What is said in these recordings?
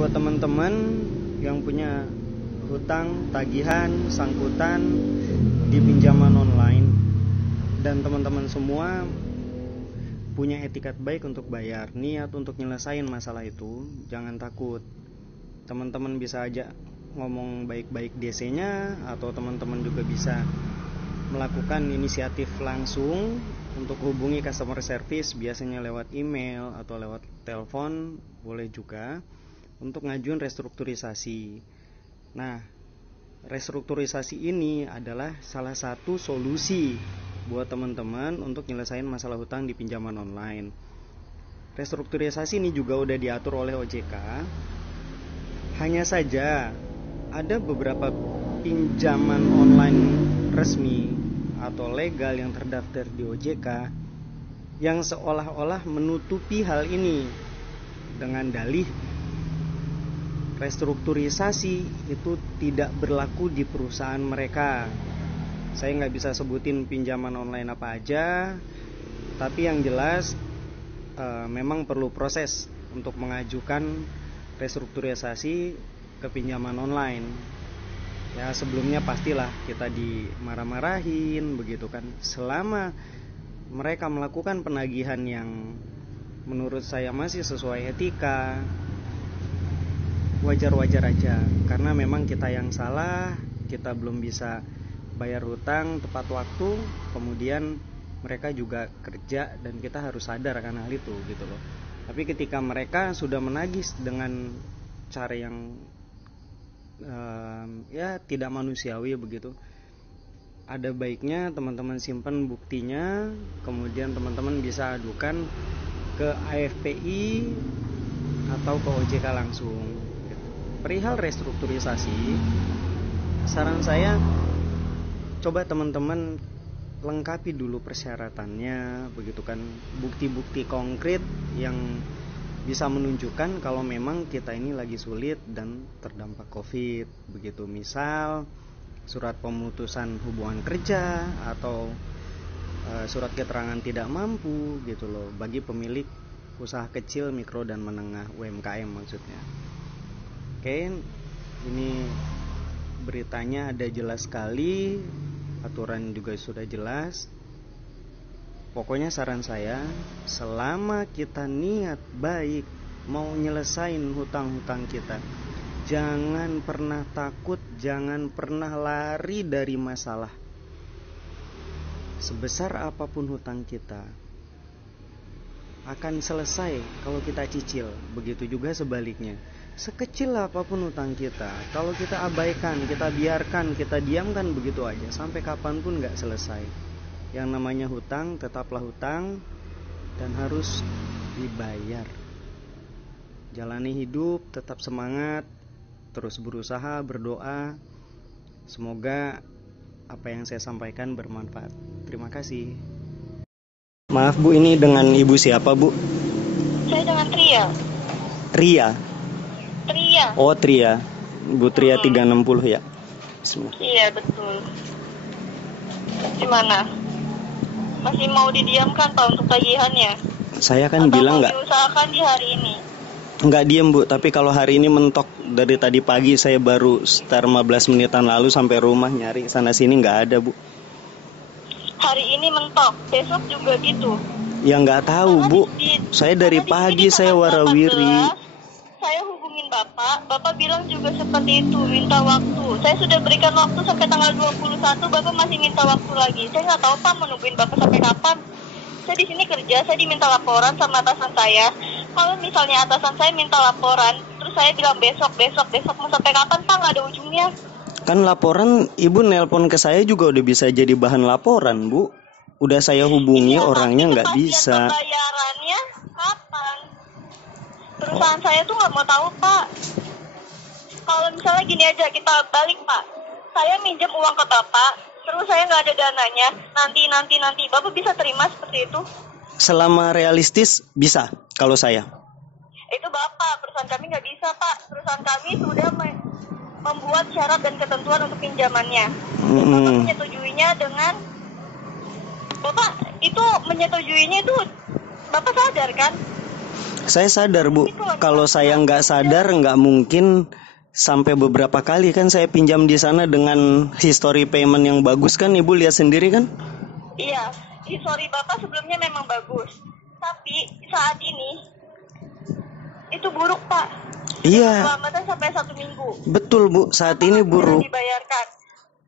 buat teman-teman yang punya hutang, tagihan, sangkutan di pinjaman online, dan teman-teman semua punya etikat baik untuk bayar, niat untuk nyelesain masalah itu, jangan takut. Teman-teman bisa aja ngomong baik-baik DC-nya, atau teman-teman juga bisa melakukan inisiatif langsung untuk hubungi customer service, biasanya lewat email atau lewat telepon, boleh juga, untuk ngajuin restrukturisasi. Nah, restrukturisasi ini adalah salah satu solusi buat teman-teman untuk nyelesain masalah hutang di pinjaman online. Restrukturisasi ini juga udah diatur oleh OJK. Hanya saja ada beberapa pinjaman online resmi atau legal yang terdaftar di OJK yang seolah-olah menutupi hal ini dengan dalih restrukturisasi itu tidak berlaku di perusahaan mereka. Saya nggak bisa sebutin pinjaman online apa aja, tapi yang jelas memang perlu proses untuk mengajukan restrukturisasi ke pinjaman online. Ya, sebelumnya pastilah kita dimarah-marahin begitu kan. Selama mereka melakukan penagihan yang menurut saya masih sesuai etika, wajar-wajar aja, karena memang kita yang salah, kita belum bisa bayar hutang tepat waktu, kemudian mereka juga kerja dan kita harus sadar akan hal itu gitu loh. Tapi ketika mereka sudah menagih dengan cara yang ya tidak manusiawi begitu, ada baiknya teman-teman simpan buktinya, kemudian teman-teman bisa adukan ke AFPI atau ke OJK langsung. Perihal restrukturisasi, saran saya coba teman-teman lengkapi dulu persyaratannya begitu kan, bukti-bukti konkret yang bisa menunjukkan kalau memang kita ini lagi sulit dan terdampak COVID begitu. Misal surat pemutusan hubungan kerja atau surat keterangan tidak mampu gitu loh, bagi pemilik usaha kecil, mikro dan menengah, UMKM maksudnya. Oke, ini beritanya ada jelas sekali, aturan juga sudah jelas. Pokoknya saran saya, selama kita niat baik mau nyelesain hutang-hutang kita, jangan pernah takut, jangan pernah lari dari masalah. Sebesar apapun hutang kita akan selesai kalau kita cicil, begitu juga sebaliknya. Sekecil apapun hutang kita, kalau kita abaikan, kita biarkan, kita diamkan begitu aja, sampai kapanpun gak selesai. Yang namanya hutang tetaplah hutang dan harus dibayar. Jalani hidup, tetap semangat, terus berusaha, berdoa. Semoga apa yang saya sampaikan bermanfaat. Terima kasih. Maaf Bu, ini dengan Ibu siapa Bu? Saya dengan Tria. Ria? Tria. Oh Tria, Bu Tria 360 ya? Iya betul. Gimana? Masih mau didiamkan Pak untuk tagihannya? Saya kan atau bilang nggak diusahakan di hari ini? Nggak diem Bu, tapi kalau hari ini mentok. Dari tadi pagi saya baru sekitar 15 menitan lalu sampai rumah nyari sana sini nggak ada Bu. Hari ini mentok, besok juga gitu? Ya nggak tahu Bu, saya dari pagi saya warawiri. Saya hubungin Bapak bilang juga seperti itu, minta waktu. Saya sudah berikan waktu sampai tanggal 21, Bapak masih minta waktu lagi. Saya nggak tahu Pak mau nungguin Bapak sampai kapan. Saya di sini kerja, saya diminta laporan sama atasan saya. Kalau misalnya atasan saya minta laporan, terus saya bilang besok mau sampai kapan Pak? Nggak ada ujungnya. Kan laporan Ibu nelpon ke saya juga udah bisa jadi bahan laporan Bu. Udah saya hubungi iya, orangnya nggak bisa. Pembayarannya kapan? Perusahaan saya tuh nggak mau tahu Pak. Kalau misalnya gini aja, kita balik Pak. Saya minjem uang ke Bapak, terus saya nggak ada dananya. Nanti Bapak bisa terima seperti itu? Selama realistis bisa kalau saya. Itu Bapak, perusahaan kami nggak bisa Pak. Perusahaan kami sudah membuat syarat dan ketentuan untuk pinjamannya. Bapak menyetujuinya dengan Bapak itu menyetujuinya itu Bapak sadar kan? Saya sadar Bu, kalau saya nggak sadar nggak mungkin sampai beberapa kali kan saya pinjam di sana dengan history payment yang bagus kan, Ibu lihat sendiri kan? Iya, history Bapak sebelumnya memang bagus. Tapi saat ini itu buruk Pak. Iya. Keselamatan sampai 1 minggu. Betul Bu, saat ini buruk. Dibayarkan.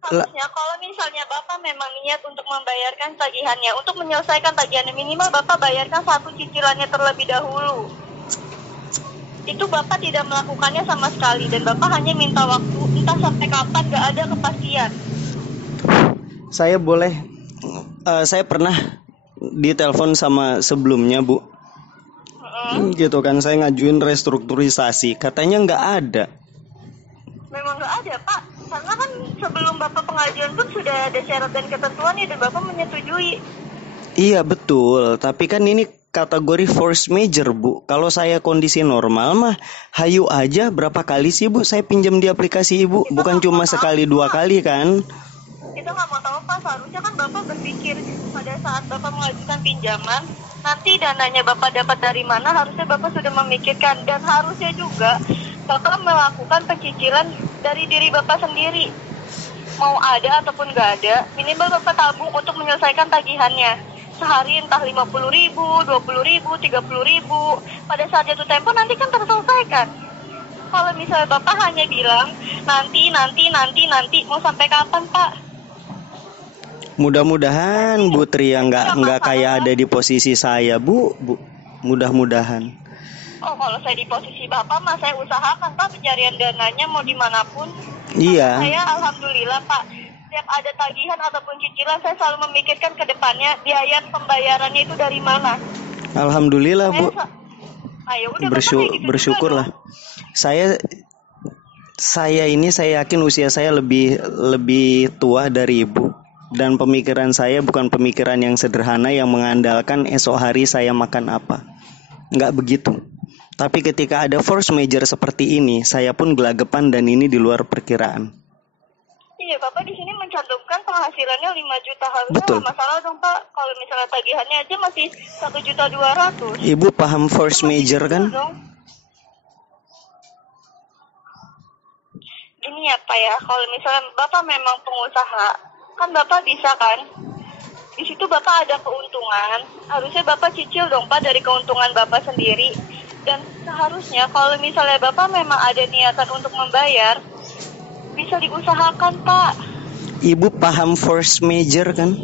Harusnya kalau misalnya Bapak memang niat untuk membayarkan tagihannya, untuk menyelesaikan tagihannya, minimal Bapak bayarkan 1 cicilannya terlebih dahulu. Itu Bapak tidak melakukannya sama sekali, dan Bapak hanya minta waktu, entah sampai kapan, gak ada kepastian. Saya pernah ditelepon sama sebelumnya Bu, gitu kan, saya ngajuin restrukturisasi, katanya nggak ada. Memang nggak ada Pak, karena kan sebelum Bapak pengajuan pun sudah ada syarat dan ketentuan dan Bapak menyetujui. Iya betul, tapi kan ini kategori force major Bu. Kalau saya kondisi normal mah hayu aja, berapa kali sih Bu saya pinjam di aplikasi Ibu? Bukan cuma sekali 2 kali kan? Kita nggak mau tahu Pak, seharusnya kan Bapak berpikir pada saat Bapak mengajukan pinjaman, nanti dananya Bapak dapat dari mana, harusnya Bapak sudah memikirkan. Dan harusnya juga Bapak melakukan pencicilan dari diri Bapak sendiri. Mau ada ataupun nggak ada, minimal Bapak tabung untuk menyelesaikan tagihannya. Sehari entah 50.000, 20.000, 30.000. Pada saat jatuh tempo nanti kan terselesaikan. Kalau misalnya Bapak hanya bilang nanti, mau sampai kapan Pak? Mudah-mudahan Bu Tria nggak kayak ada di posisi saya Bu. Mudah-mudahan. Oh, kalau saya di posisi Bapak mah saya usahakan Pak pencarian dananya mau dimanapun. Iya. Saya alhamdulillah Pak, setiap ada tagihan ataupun cicilan saya selalu memikirkan ke depannya biaya pembayarannya itu dari mana. Alhamdulillah Bu. Udah, bersyukurlah. Saya yakin usia saya lebih tua dari Ibu. Dan pemikiran saya bukan pemikiran yang sederhana yang mengandalkan esok hari saya makan apa. Nggak begitu. Tapi ketika ada force major seperti ini, saya pun gelagapan dan ini di luar perkiraan. Iya, Bapak di sini mencantumkan penghasilannya 5 juta, harusnya betul. Nggak masalah dong Pak. Kalau misalnya tagihannya aja masih 1.200.000. Ibu paham force major kan? Ini ya Pak ya, kalau misalnya Bapak memang pengusaha, kan Bapak bisa kan, di situ Bapak ada keuntungan, harusnya Bapak cicil dong Pak dari keuntungan Bapak sendiri. Dan seharusnya kalau misalnya Bapak memang ada niatan untuk membayar, bisa diusahakan Pak. Ibu paham force major kan?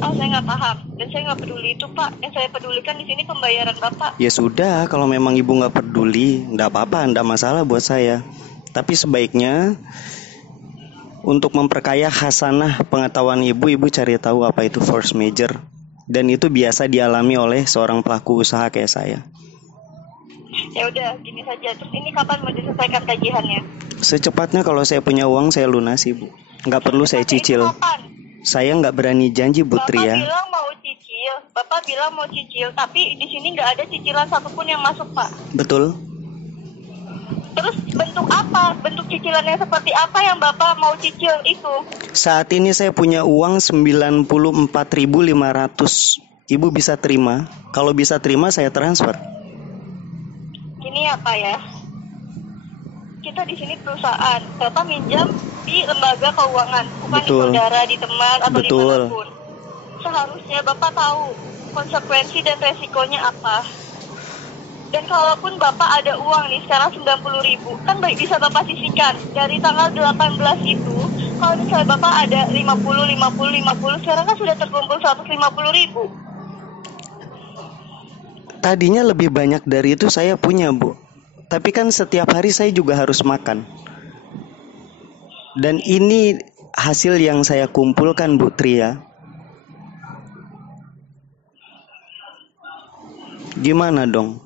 Oh, saya nggak paham dan saya nggak peduli itu Pak. Yang saya pedulikan di sini pembayaran Bapak. Ya sudah, kalau memang Ibu nggak peduli, nggak apa-apa, nggak masalah buat saya. Tapi sebaiknya untuk memperkaya khasanah pengetahuan Ibu cari tahu apa itu force major. Dan itu biasa dialami oleh seorang pelaku usaha kayak saya. Ya udah, gini saja. Terus ini kapan mau diselesaikan tagihannya? Secepatnya, kalau saya punya uang saya lunasi Bu. Nggak perlu saya cicil. Saya nggak berani janji Bu Tria. Bapak bilang mau cicil, tapi di sini nggak ada cicilan satupun yang masuk Pak. Betul. Terus bentuk apa? Bentuk cicilannya seperti apa yang Bapak mau cicil itu? Saat ini saya punya uang 94.500. Ibu bisa terima? Kalau bisa terima saya transfer. Gini ya Pak ya. Kita di sini perusahaan. Bapak minjam di lembaga keuangan, bukan di saudara, di teman atau dimanapun. Seharusnya Bapak tahu konsekuensi dan resikonya apa. Dan kalaupun Bapak ada uang nih sekarang 90.000, kan bisa Bapak sisihkan. Dari tanggal 18 itu, kalau misalnya Bapak ada 50, sekarang kan sudah terkumpul 150.000. Tadinya lebih banyak dari itu saya punya Bu. Tapi kan setiap hari saya juga harus makan. Dan ini hasil yang saya kumpulkan Bu Tria. Gimana dong?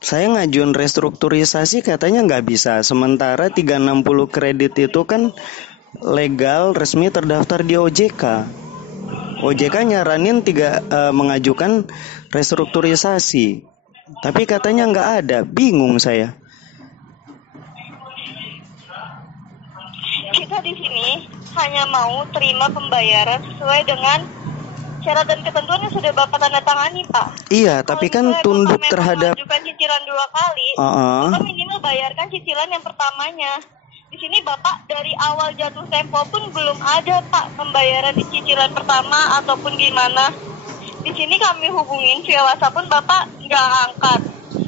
Saya ngajuin restrukturisasi katanya nggak bisa. Sementara 360 kredit itu kan legal, resmi terdaftar di OJK. OJK nyaranin mengajukan restrukturisasi. Tapi katanya nggak ada. Bingung saya. Kita di sini hanya mau terima pembayaran sesuai dengan syarat dan ketentuan yang sudah Bapak tanda tangani, Pak. Iya, tapi kan tunduk terhadap mengajukan cicilan 2 kali, Bapak minimal bayarkan cicilan yang pertamanya. Di sini Bapak dari awal jatuh tempo pun belum ada, Pak, pembayaran di cicilan pertama ataupun gimana. Di sini kami hubungin via WhatsApp pun Bapak nggak angkat.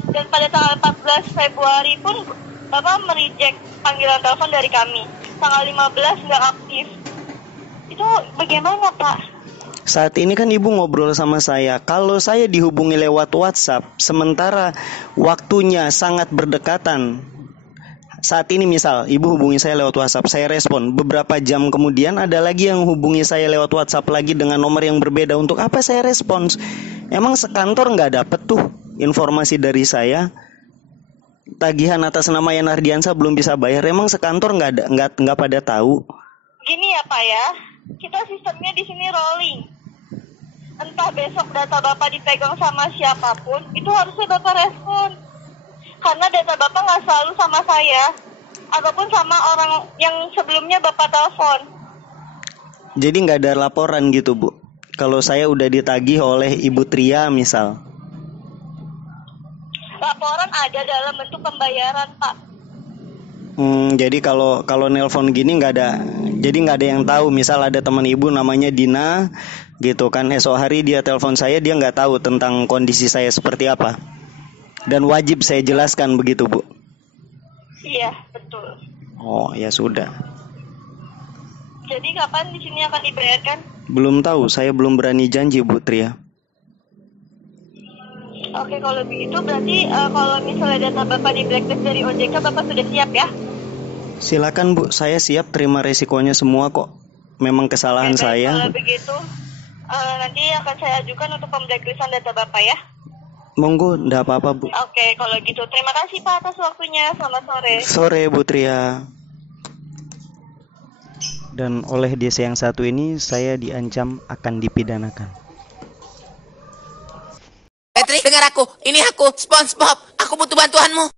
Dan pada tanggal 14 Februari pun Bapak mereject panggilan telepon dari kami. Tanggal 15 nggak aktif. Itu bagaimana, Pak? Saat ini kan ibu ngobrol sama saya. Kalau saya dihubungi lewat WhatsApp, sementara waktunya sangat berdekatan. Saat ini misal ibu hubungi saya lewat WhatsApp, saya respon. Beberapa jam kemudian ada lagi yang hubungi saya lewat WhatsApp lagi dengan nomor yang berbeda. Untuk apa saya respons? Emang sekantor nggak dapet tuh informasi dari saya? Tagihan atas nama Yan Ardiansa belum bisa bayar. Emang sekantor nggak pada tahu? Gini ya, Pak ya. Kita sistemnya di sini rolling. Entah besok data Bapak dipegang sama siapapun, itu harusnya Bapak respon. Karena data Bapak nggak selalu sama saya, ataupun sama orang yang sebelumnya Bapak telepon. Jadi nggak ada laporan gitu, Bu? Kalau saya udah ditagih oleh Ibu Tria misal. Laporan ada dalam bentuk pembayaran, Pak. Jadi kalau nelpon gini nggak ada, jadi nggak ada yang tahu. Misal ada teman ibu namanya Dina, gitu kan. Esok hari dia telepon saya, dia nggak tahu tentang kondisi saya seperti apa. Dan wajib saya jelaskan begitu, Bu. Iya, betul. Oh, ya sudah. Jadi kapan di sini akan dibayarkan? Belum tahu, saya belum berani janji, Bu Tria. Oke, kalau begitu berarti kalau misalnya data Bapak di blacklist dari OJK, Bapak sudah siap ya? Silakan, Bu, saya siap terima resikonya semua kok. Memang kesalahan saya. Kalau begitu nanti akan saya ajukan untuk pemblacklistan data Bapak ya. Monggo, enggak apa-apa, Bu. Oke, kalau gitu terima kasih Pak atas waktunya. Selamat sore. Sore, Bu Tria. Dan oleh desa yang satu ini saya diancam akan dipidanakan. Petri, dengar aku. Ini aku, SpongeBob. Aku butuh bantuanmu.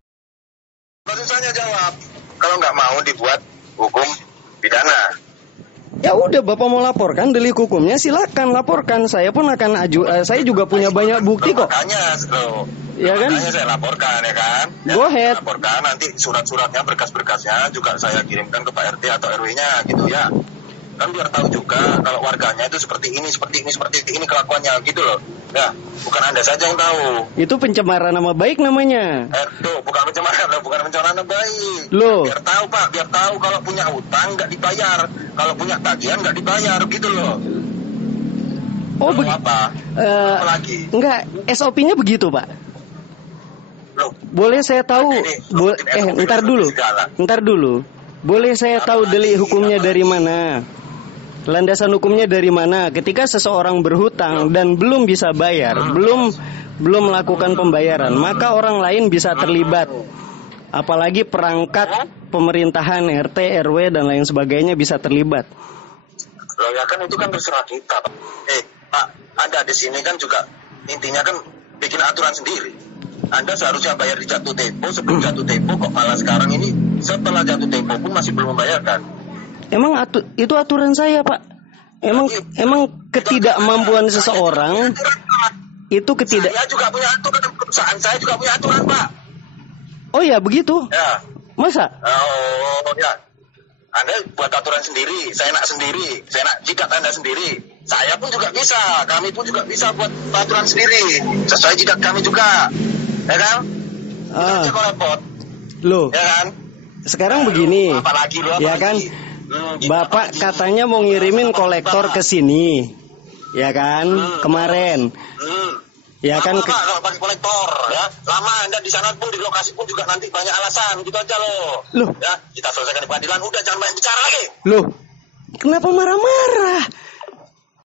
Susahnya jawab. Kalau nggak mau dibuat hukum pidana. Ya udah, Bapak mau laporkan delik hukumnya, silakan laporkan. Saya pun akan saya juga punya banyak bukti kok. Makanya, ya kan? Makanya saya laporkan, ya kan? Go ahead. Laporkan, nanti surat-suratnya, berkas-berkasnya juga saya kirimkan ke Pak RT atau RW-nya, gitu ya. Kan biar tahu juga kalau warganya itu seperti ini kelakuannya, gitu loh. Ya, bukan Anda saja yang tahu. Itu pencemaran nama baik namanya. Tuh, bukan pencemaran nama baik. Loh. Biar tahu, Pak, biar tahu kalau punya utang nggak dibayar, kalau punya tagihan nggak dibayar, gitu loh. Oh, apa? Apa lagi? Enggak, SOP-nya begitu, Pak. Loh. Boleh saya tahu? Ntar dulu. Boleh saya tahu delik hukumnya dari mana? Landasan hukumnya dari mana? Ketika seseorang berhutang dan belum bisa bayar, belum melakukan pembayaran, maka orang lain bisa terlibat. Apalagi perangkat pemerintahan, RT, RW dan lain sebagainya bisa terlibat. Loh ya kan itu kan terserah kita, Pak. Pak, Anda di sini kan juga intinya kan bikin aturan sendiri. Anda seharusnya bayar di jatuh tempo sebelum jatuh tempo, kok malah sekarang ini setelah jatuh tempo pun masih belum membayarkan. Emang itu aturan saya, Pak. Emang ketidakmampuan seseorang itu Saya juga punya aturan, perusahaan saya juga punya aturan, Pak. Oh ya, begitu? Ya. Masa? Oh ya. Anda buat aturan sendiri, saya nak jidat Anda sendiri. Saya pun juga bisa, kami pun juga bisa buat aturan sendiri, sesuai jidat kami juga. Ya kan? Kita kok repot. Loh. Ya kan? Sekarang begini. Apalagi. Ya kan? Bapak katanya mau ngirimin kolektor ke sini. Ya kan? Kemarin. Ya kan? Kalau pakai kolektor ya. Lama Anda di sana pun, di lokasi pun juga nanti banyak alasan, gitu aja loh. Loh. Ya, kita selesaikan di pengadilan, udah jangan banyak bicara lagi. Loh. Kenapa marah-marah?